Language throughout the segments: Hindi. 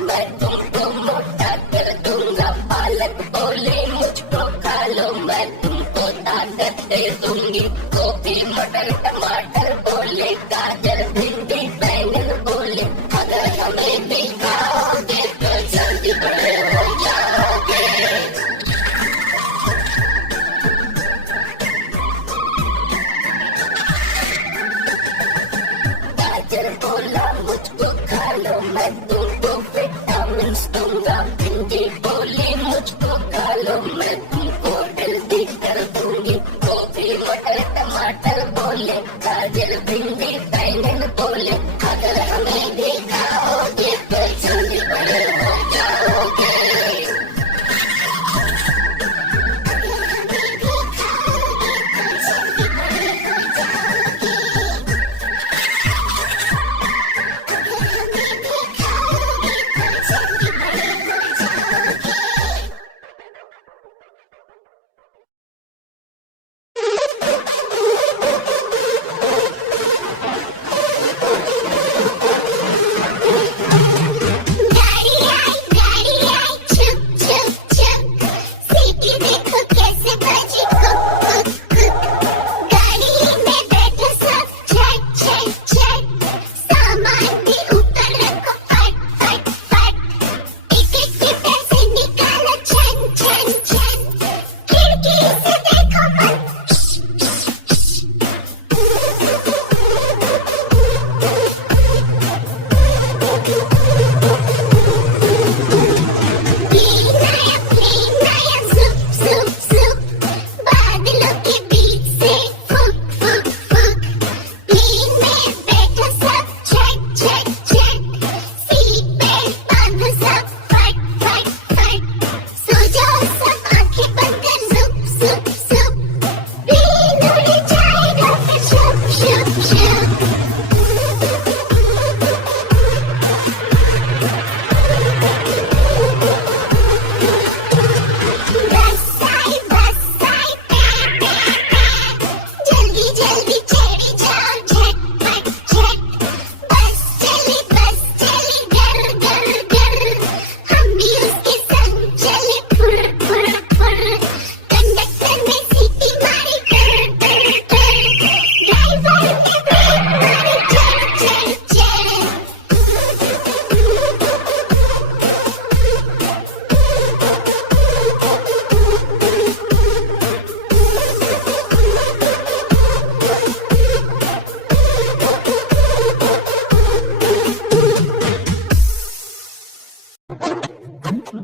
मैं तुमको मोटा कर दूंगा। पालक बोले मुझको खा लो, मैं तुमको ताकत दे दूंगी। गोभी मटर टमाटर बोले, गाजर भिंडी बैंगन बोले, अगर हमें भी खाओगे तो जल्दी बड़े हो जाओगे। गाजर बोला मुझको खा लो, मैं तुमको विटामिन दूंगा। भिंडी बोली मुझको खा लो, मैं तुमको हेल्दी कर दूंगी। गोभी मटर टमाटर बोले, गाजर भिंडी बैंगन बोले, अगर हमें भी खाओगे तो जल्दी बड़े हो जाओगे।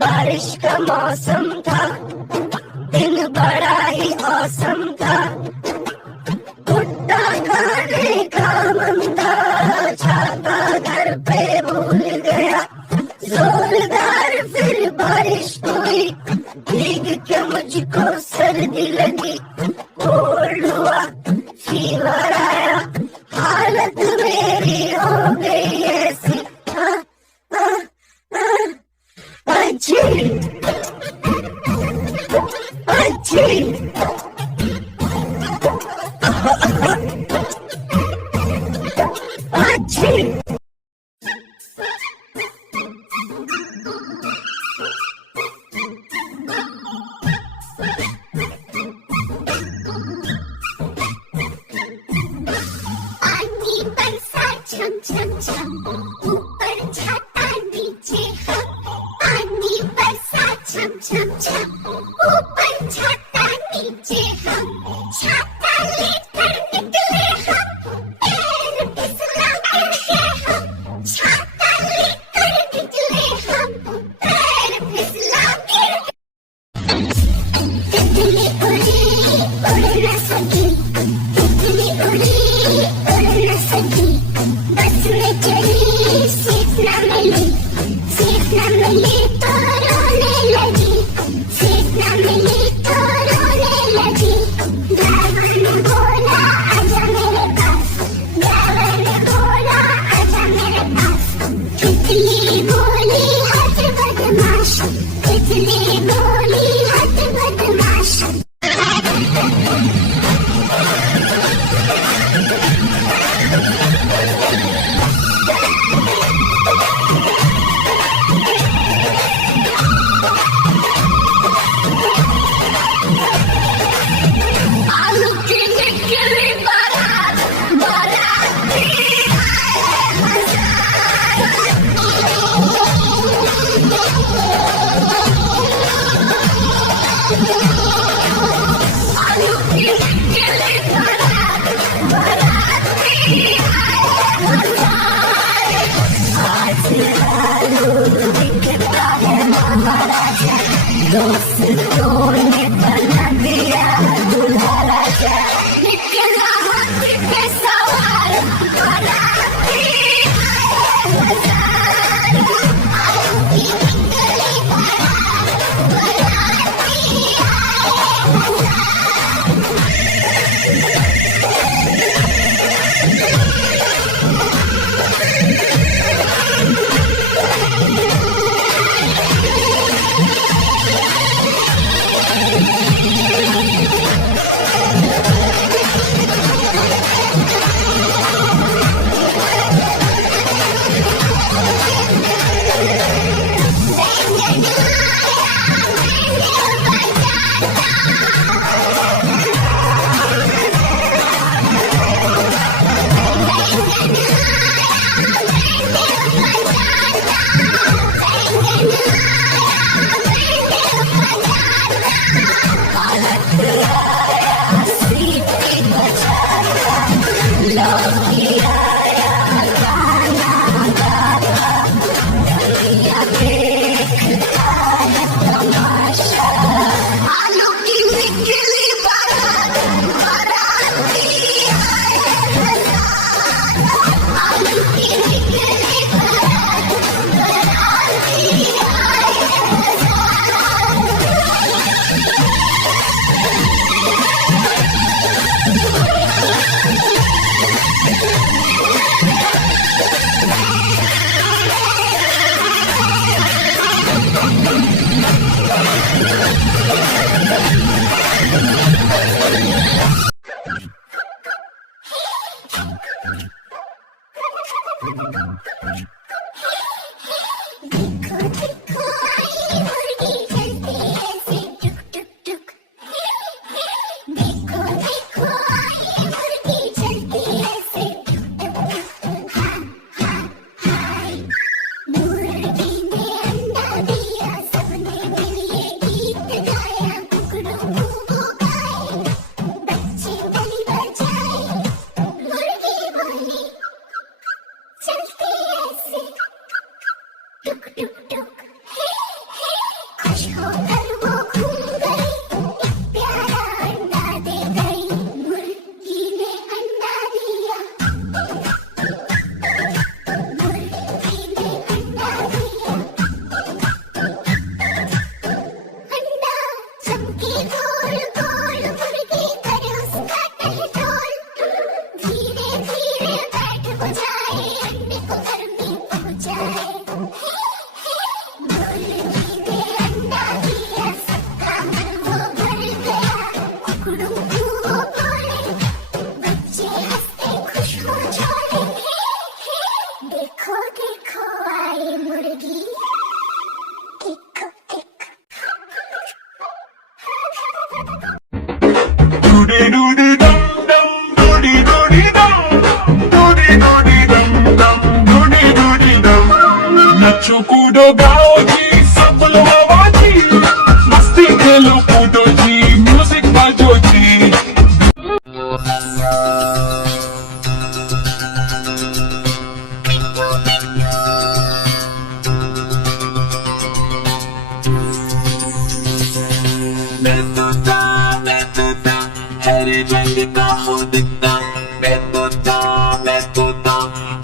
बारिश का मौसम था, दिन बड़ा ही औसम था। भुट्टा खाने का मन था, छाता घर पे भूल गया। जोरदार फिर बारिश हुई, भीग के मुझको सर्दी लगी। कोल्ड हुआ, फीवर आया, हालत मेरी हो गई ऐसी। अच्छी अच्छी अच्छी आंधी बरसात छम छम छम, ऊपर छाता नीचे हम। आंधी बरसात छम छम छम, ऊपर छाता नीचे हम। छाता लेकर निकले हम, पैर फिसला करके हम। छाता लेकर निकले हम, पैर फिसला करके। तितली उड़ी उड़ न सकी, तितली उड़ी उड़ न सकी। बस में चढ़ी सीट न मिली, सीट न मिली तो रोने लगी। सीट न मिली तो रोने लगी। ड्राइवर ने बोला आजा मेरे पास, ड्राइवर ने बोला आजा मेरे पास। तितली बोली हट बदमाश, तितली बोली हट बदमाश। दोस्तों ने बना दिया दूल्हा राजा, निकला हाथी पे सवार बाराती आए बाजार, आए निकली बारात बाराती आए आलू की निकली बारात बाराती आए आलू की निकली बारात बाराती देखो देखो आए मुर्गी देखो देखो doody doody dum dum doody doody dum doody doody dum dum doody doody dum nacho kudo gao ji sab log awaji masti khelo kudo ji music bajo ji हरे रंग का हो दिखता मैं तोता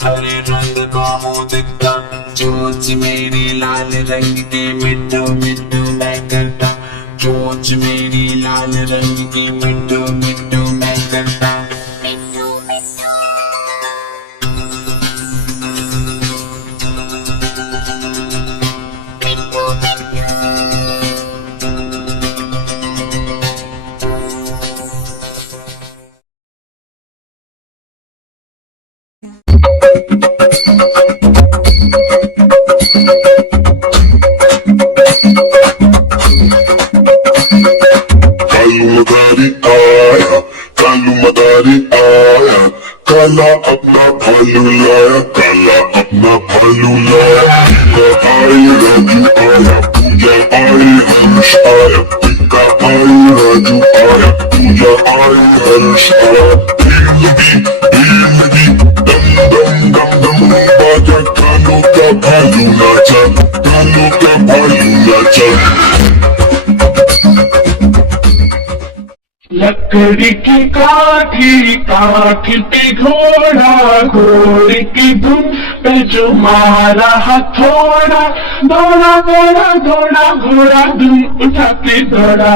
हरे रंग का हो दिखता चोंच मेरी लाल रंग की मिट्टू मिट्टू मैं करता चोंच मेरी लाल रंग की मिट्टू मिट्टू मैं करता मिट्टू मिट्टू मिट्टू मिट्टू काला अपना भालू लाया काला अपना भालू लाया आई राजू आया पूजा आई हर्ष आया टिक्का आई राजू आया पूजा आई हर्ष आया भीड़ लगी दम दम दम दम बाजा कालों का भालू नाचा कालों का भालू नाचा लकड़ी की काठी काठी पे घोड़ा घोड़े की धुन पे जो मारा हथौड़ा दौड़ा दौड़ा दौड़ा घोड़ा धुन उठा के दौड़ा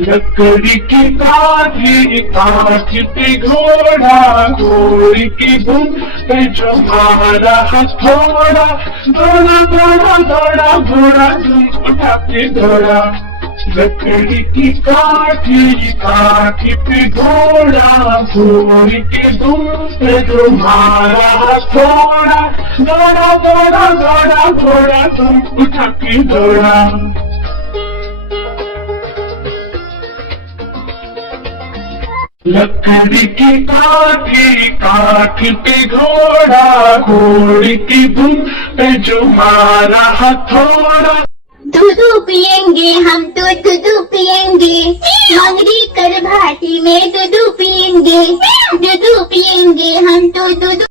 लकड़ी की काठी काठी पे घोड़ा घोड़ी की धुन पे जो मारा हथौड़ा दौड़ा दौड़ा दौड़ा घोड़ा धुन उठा के दौड़ा लकड़ी की काठी काठी पे घोड़ा घोड़ी की धुन पे जो मारा हथौड़ा दौड़ा दौड़ा दौड़ा घोड़ा धुन उठा के दौड़ा लकड़ी की काठी काठी पे घोड़ा घोड़ी की धुन पे जो मारा हथौड़ा दूध पियेंगे हम तो दूध पियेंगे मंगरी कर भाटी में दूध पियेंगे हम तो दूध